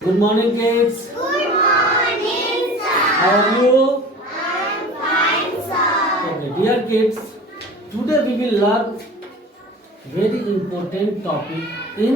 Good morning, kids. Good morning, sir. How are you? I'm fine, sir. Okay, dear kids. Today we will learn very important topic in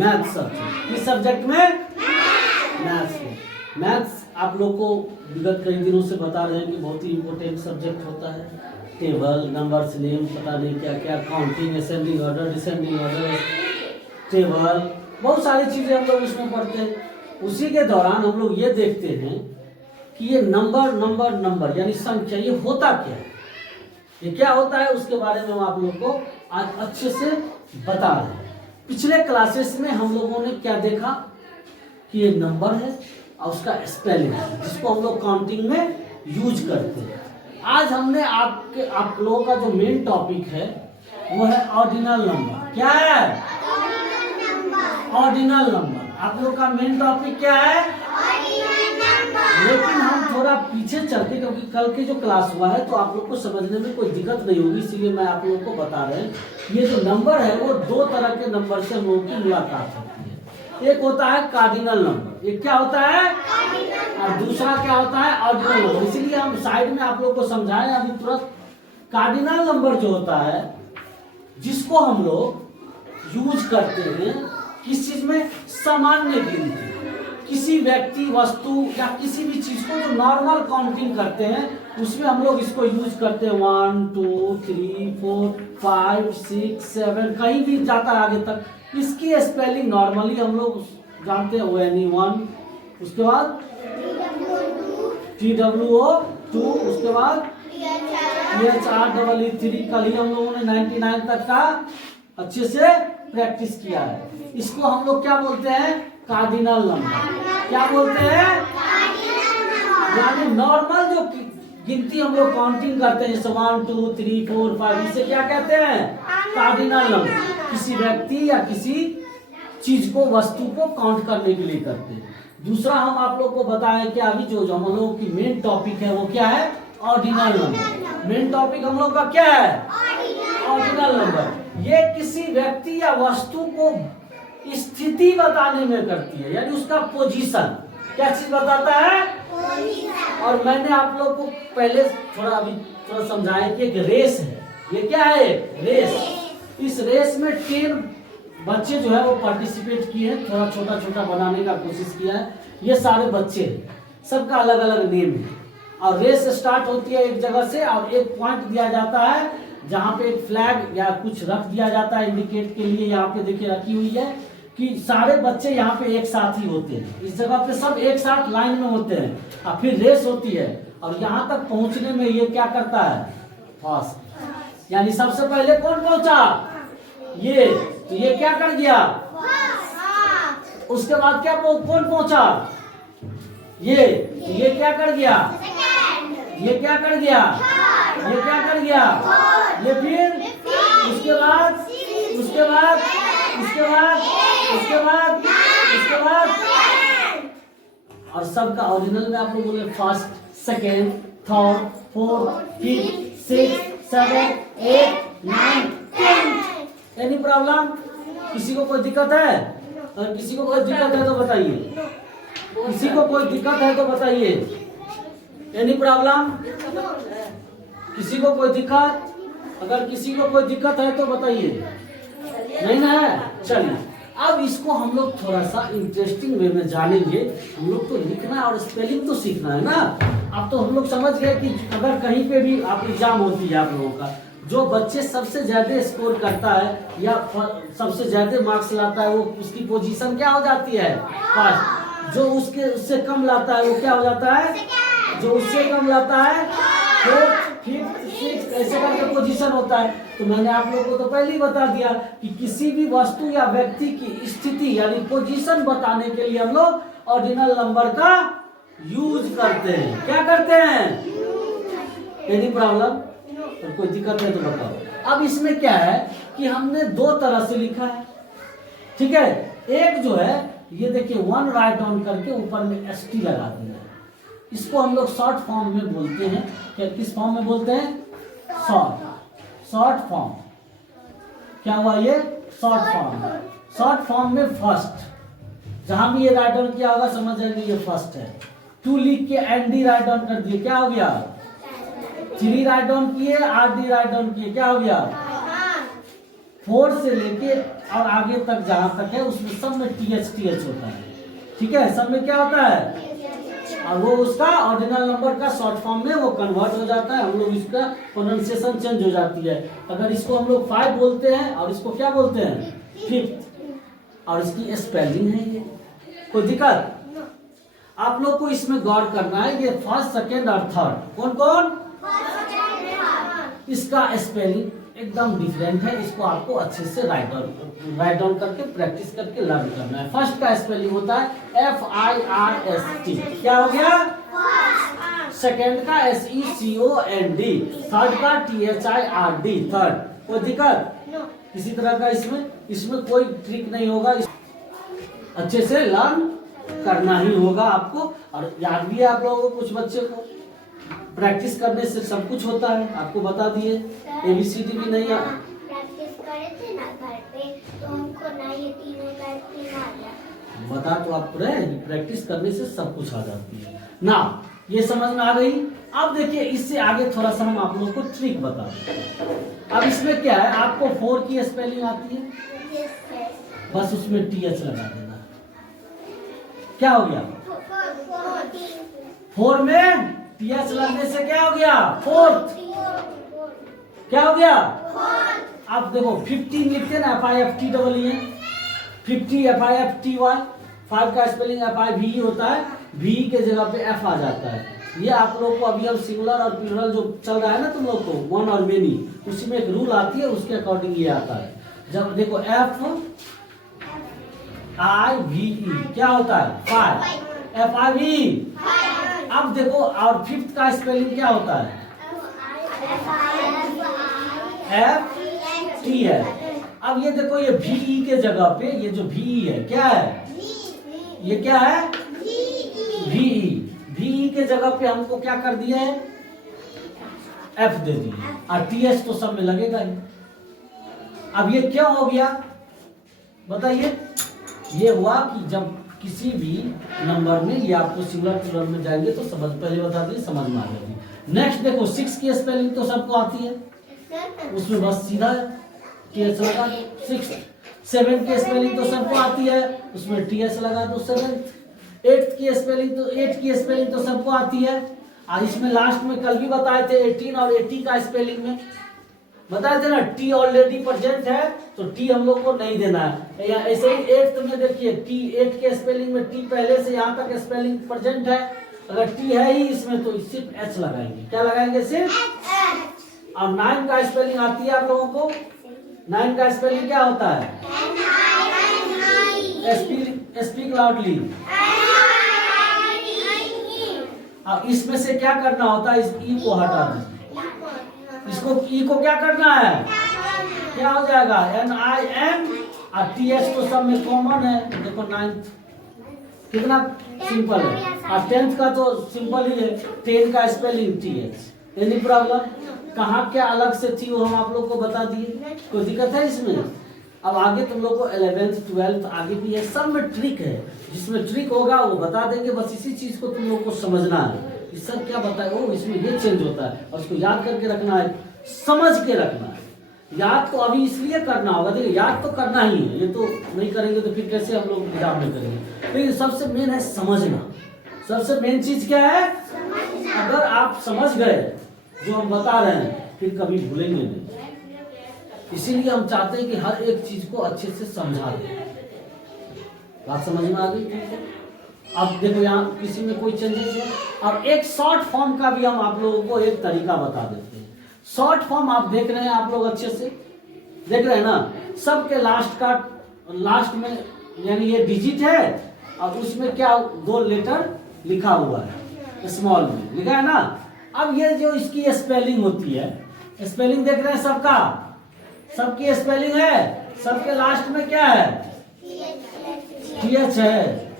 math subject. किस subject में? Maths में. Maths आप लोग को विगत कई दिनों से बता रहे हैं कि बहुत ही इम्पोर्टेंट सब्जेक्ट होता है. टेबल, नंबर्स, नेम, पता नहीं क्या क्या, counting, ascending order, descending order, table, बहुत सारी चीजें हम लोग उसमें पढ़ते हैं. उसी के दौरान हम लोग ये देखते हैं कि ये नंबर यानी संख्या ये होता क्या है, ये क्या होता है, उसके बारे में हम आप लोग को आज अच्छे से बता रहे हैं. पिछले क्लासेस में हम लोगों ने क्या देखा कि ये नंबर है और उसका स्पेलिंग है जिसको हम लोग काउंटिंग में यूज करते हैं. आज हमने आप लोगों का जो मेन टॉपिक है वो है ऑर्डिनल नंबर. क्या है? Ordinal number. आप लोग का मेन टॉपिक क्या है? लेकिन हम थोड़ा पीछे चलते क्योंकि कल के जो क्लास हुआ है तो आप लोग को समझने में कोई दिक्कत नहीं होगी, इसलिए मैं आप लोगों को बता रहे हैं. ये जो नंबर है वो दो तरह के नंबर से हम लोगों की मुलाकात होती है. एक होता है कार्डिनल नंबर. एक क्या होता है? और दूसरा क्या होता है? Ordinal number. इसीलिए हम साइड में आप लोग को समझाएं अभी तुरंत. कार्डिनल नंबर जो होता है जिसको हम लोग यूज करते हैं किस चीज में? सामान्य गिनती. किसी व्यक्ति, वस्तु या किसी भी चीज को जो नॉर्मल काउंटिंग करते हैं उसमें हम लोग इसको यूज करते हैं. 1 2 3 4 5 6 7 कहीं भी जाता है आगे तक. इसकी स्पेलिंग नॉर्मली हम लोग जानते हैं ONE1, उसके बाद TWO2, उसके बाद THREE3. कल ही हम लोगों ने 99 तक का अच्छे से प्रैक्टिस किया है. इसको हम लोग क्या बोलते हैं? Cardinal number. क्या बोलते हैं? यानी नॉर्मल जो गिनती हम लोग काउंटिंग करते हैं जैसे 1 2 3 4 5, इसे क्या कहते हैं? Cardinal number. किसी व्यक्ति या किसी चीज को, वस्तु को काउंट करने के लिए करते हैं. दूसरा हम आप लोग को बताएं कि अभी जो हम लोग की मेन टॉपिक है वो क्या है? Ordinal number. मेन टॉपिक हम लोग का क्या है? Ordinal number. ये किसी व्यक्ति या वस्तु को स्थिति बताने में करती है, यानी उसका पोजीशन. क्या चीज बताता है? और मैंने आप लोग को पहले थोड़ा समझाया कि एक रेस है. ये क्या है? रेस. इस रेस में 10 बच्चे जो है वो पार्टिसिपेट किए हैं. थोड़ा छोटा बनाने का कोशिश किया है. ये सारे बच्चे हैं, सबका अलग अलग नेम है. और रेस स्टार्ट होती है एक जगह से और एक पॉइंट दिया जाता है जहाँ पे एक फ्लैग या कुछ रख दिया जाता है इंडिकेट के लिए. यहाँ पे देखिए रखी हुई है कि सारे बच्चे यहाँ पे एक साथ ही होते हैं. इस जगह पे सब एक साथ लाइन में होते हैं और फिर रेस होती है. और यहाँ तक पहुँचने में ये क्या करता है? फर्स्ट. यानी सबसे पहले कौन पहुंचा? ये. तो ये क्या कर गया? उसके बाद क्या कौन पहुंचा? ये. तो ये क्या कर गया? ये क्या कर गया? ये क्या कर गया? ये फिर उसके बाद और सबका ओरिजिनल में आप लोग बोले first, second, third, fourth, fifth, 6, 7, 8, 9, 10. Any problem? किसी को कोई दिक्कत है? अगर किसी को कोई दिक्कत है तो बताइए. किसी को कोई दिक्कत है तो बताइए. Any problem? किसी को कोई दिक्कत? अगर किसी को कोई दिक्कत है तो बताइए. नहीं ना है? चलिए अब इसको हम लोग थोड़ा सा इंटरेस्टिंग वे में जानेंगे. हम लोग तो लिखना है और स्पेलिंग तो सीखना है ना. अब तो हम लोग समझ गए कि अगर कहीं पे भी आप एग्जाम होती है आप लोगों का, जो बच्चे सबसे ज्यादा स्कोर करता है या सबसे ज्यादा मार्क्स लाता है वो उसकी पोजीशन क्या हो जाती है? फर्स्ट. जो उससे कम लाता है वो क्या हो जाता है? जो उससे कम लाता है फोर्थ, फिफ्थ, सिक्स्थ, ऐसे करके पोजीशन होता है. तो मैंने आप लोगों को तो पहले ही बता दिया कि किसी भी वस्तु या व्यक्ति की स्थिति यानी पोजीशन बताने के लिए हम लोग ऑर्डिनल नंबर का यूज करते हैं. क्या करते हैं? Any problem? और कोई दिक्कत है तो बताओ. अब इसमें क्या है कि हमने दो तरह से लिखा है. ठीक है. एक जो है ये देखिए 1 राइट डाउन करके ऊपर में ST लगा दिया. इसको हम लोग शॉर्ट फॉर्म में बोलते हैं. क्या किस फॉर्म में बोलते हैं? Short form. क्या हुआ ये? Short form. शॉर्ट फॉर्म में फर्स्ट जहां भी ये राइट डाउन किया होगा समझ जाएंगे ये फर्स्ट है। 2 लिख के एनडी राइट डाउन कर दिए, क्या हो गया? 3 राइट डाउन किए, आरडी राइट डाउन किए, क्या हो गया? 4 से लेके और आगे तक जहां तक है उसमें सब में टीएच होता है, ठीक है? सब में क्या होता है? और वो उसका ऑर्डिनल नंबर का शॉर्ट फॉर्म में वो कन्वर्ट हो जाता है, हम लोग इसका प्रोनाउंसिएशन चेंज हो जाती है। अगर इसको हम लोग 5 बोलते हैं और इसको क्या बोलते हैं? 5th, और इसकी स्पेलिंग है ये, कोई दिक्कत? आप लोग को इसमें गौर करना है, ये फर्स्ट, सेकेंड और थर्ड कौन कौन? इसका स्पेलिंग एकदम डिफरेंट है, इसको आपको अच्छे से राइट डाउन करके प्रैक्टिस करके लर्न करना है। फर्स्ट का स्पेलिंग होता है FIRST, क्या हो गया? सेकेंड का SECOND, थर्ड का THIRD, थर्ड। कोई दिक्कत? किसी तरह का इसमें कोई ट्रिक नहीं होगा, अच्छे से लर्न करना ही होगा आपको। और याद भी है आप लोगों को, कुछ बच्चे को प्रैक्टिस करने से सब कुछ होता है, आपको बता दिए। ABCD भी नहीं प्रैक्टिस करे थे ना घर पे, तो हमको ना ये तीनों लाइन आ गया। बता तो आप रहे, प्रैक्टिस करने से सब कुछ आ जाती है ना। ये समझ में आ गई? अब देखिए इससे आगे थोड़ा सा हम आप लोगों को ट्रिक बता दें। अब इसमें क्या है, आपको 4 की स्पेलिंग आती है, बस उसमें TH लगा देना। क्या हो गया? 4 में TH लगने से क्या हो गया? 4th। क्या हो गया? अब देखो 15 लिखते हैं ना, FIFTEE, 50 FIFTY, 5 का स्पेलिंग FIVE होता है, V के जगह पे F आ जाता है। ये आप लोग को अभी हम सिंगुलर और प्लूरल जो चल रहा है ना तुम लोग को, वन और मेनी, उसमें एक रूल आती है, उसके अकॉर्डिंग ये आता है। जब देखो FIVE क्या होता है? 5, FIVE। अब देखो और 5th का स्पेलिंग क्या होता है? FT है। अब ये देखो ये VE के जगह पे ये जो VE है क्या है? ये क्या है? VE। VE के जगह पे हमको क्या कर दिया है? F दे दिए, और TH तो सब में लगेगा ही। अब ये क्यों हो गया बताइए? ये हुआ कि जब किसी भी नंबर में ये आपको सिंगुलर प्लूरल में जाएंगे तो समझ, पहले बता दिए, समझ में आ जाएगी। नेक्स्ट देखो 6 की स्पेलिंग तो सबको आती है, उसमें बस सीधा TH लगा दो 6। 7 की स्पेलिंग तो सबको आती है, उसमें TH लगा दो 7। 8 की स्पेलिंग तो सबको आती है, और इसमें लास्ट में कल भी बताए थे 18 और 80 का स्पेलिंग में बताए थे ना, T ऑलरेडी प्रेजेंट है तो T हम लोग को नहीं देना है। या ऐसे ही 8th में देखिए T, 8 के स्पेलिंग में T पहले से यहाँ तक स्पेलिंग प्रेजेंट है, अगर T है ही इसमें तो सिर्फ H लगाएंगे। क्या लगाएंगे? सिर्फ। और 9 का स्पेलिंग आती है आप लोगों को, 9 का स्पेलिंग क्या होता है? Speak loudly. अब इसमें से क्या करना होता है? इस E को हटा दीजिए, इसको E को क्या करना है? क्या हो जाएगा? NIN, और TH तो सब में कॉमन है। देखो 9th कितना सिंपल है, और 10th का तो सिंपल ही है, 10 का स्पेलिंग TH। Any problem? कहाँ क्या अलग से थी वो हम आप लोग को बता दिए, कोई दिक्कत है इसमें? अब आगे तुम लोग को 11th 12th आगे भी है, सब में ट्रिक है, जिसमें ट्रिक होगा वो बता देंगे, बस इसी चीज को तुम लोग को समझना है। इस सर क्या बताए, ओ इसमें ये चेंज होता है, और उसको याद करके रखना है, समझ के रखना है। याद तो अभी इसलिए करना होगा, देखिए याद तो करना ही है, ये तो नहीं करेंगे तो फिर कैसे हम लोग एग्जाम में करेंगे। लेकिन सबसे मेन है समझना। सबसे मेन चीज क्या है? अगर आप समझ गए जो हम बता रहे हैं फिर कभी भूलेंगे नहीं। इसीलिए हम चाहते हैं कि हर एक चीज को अच्छे से समझा दें। बात समझ में आ गई? अब देखो यहाँ किसी में कोई चेंजेस है, और एक शॉर्ट फॉर्म का भी हम आप लोगों को एक तरीका बता देते हैं। शॉर्ट फॉर्म आप देख रहे हैं, आप लोग अच्छे से देख रहे हैं ना, सबके लास्ट में यानी ये डिजिट है, और उसमें क्या 2 लेटर लिखा हुआ है, स्मॉल में लिखा है ना। अब ये जो इसकी स्पेलिंग होती है, स्पेलिंग देख रहे हैं सबका, सबकी स्पेलिंग है, सबके लास्ट में क्या है? TH है।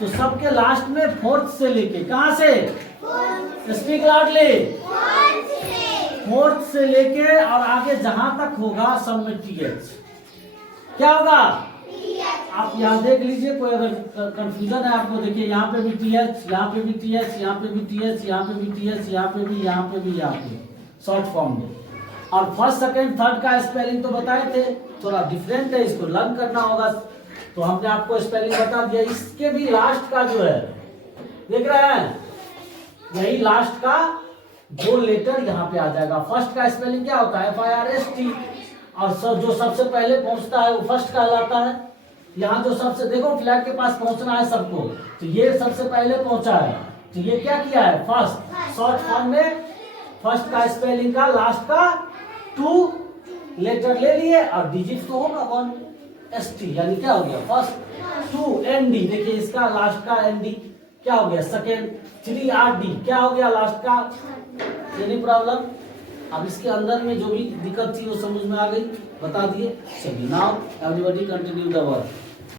तो सबके लास्ट में 4th से लेके, कहां से? Speak loudly. 4th से लेके और आगे जहां तक होगा सब में TH क्या होगा? आप यहाँ देख लीजिए, कोई अगर कंफ्यूजन है आपको, देखिए यहाँ पे भी टीएच, यहाँ पे भी टीएच, यहाँ पे भी टीएच, यहाँ पे भी टीएच, यहाँ पे भी, यहाँ पे भी, यहाँ पे शॉर्ट फॉर्म में। और फर्स्ट सेकंड थर्ड का स्पेलिंग तो बताए थे, थोड़ा डिफरेंट है, इसको लर्न करना होगा। तो हमने आपको स्पेलिंग बता दिया। इसके भी लास्ट का जो है, देख रहे हैं, यही लास्ट का दो लेटर यहाँ पे आ जाएगा। फर्स्ट का स्पेलिंग क्या होता है? FIRST। और जो सबसे पहले पहुंचता है वो फर्स्ट कहलाता है। यहाँ जो सबसे, देखो फ्लैग के पास पहुंचना है सबको, तो ये सबसे पहले पहुंचा है, तो ये क्या किया है? फर्स्ट। शॉर्ट फॉर्म में फर्स्ट का स्पेलिंग का लास्ट का 2 लेटर ले लिए, और डिजिट तो होगा 1ST, यानी क्या हो गया? First 2 ND। देखिए इसका लास्ट का ND क्या हो गया? सेकेंड 3RD क्या हो गया लास्ट का? Any problem? अब इसके अंदर में जो भी दिक्कत थी वो समझ में आ गई, बता दिए। चलिए now everybody continue the work.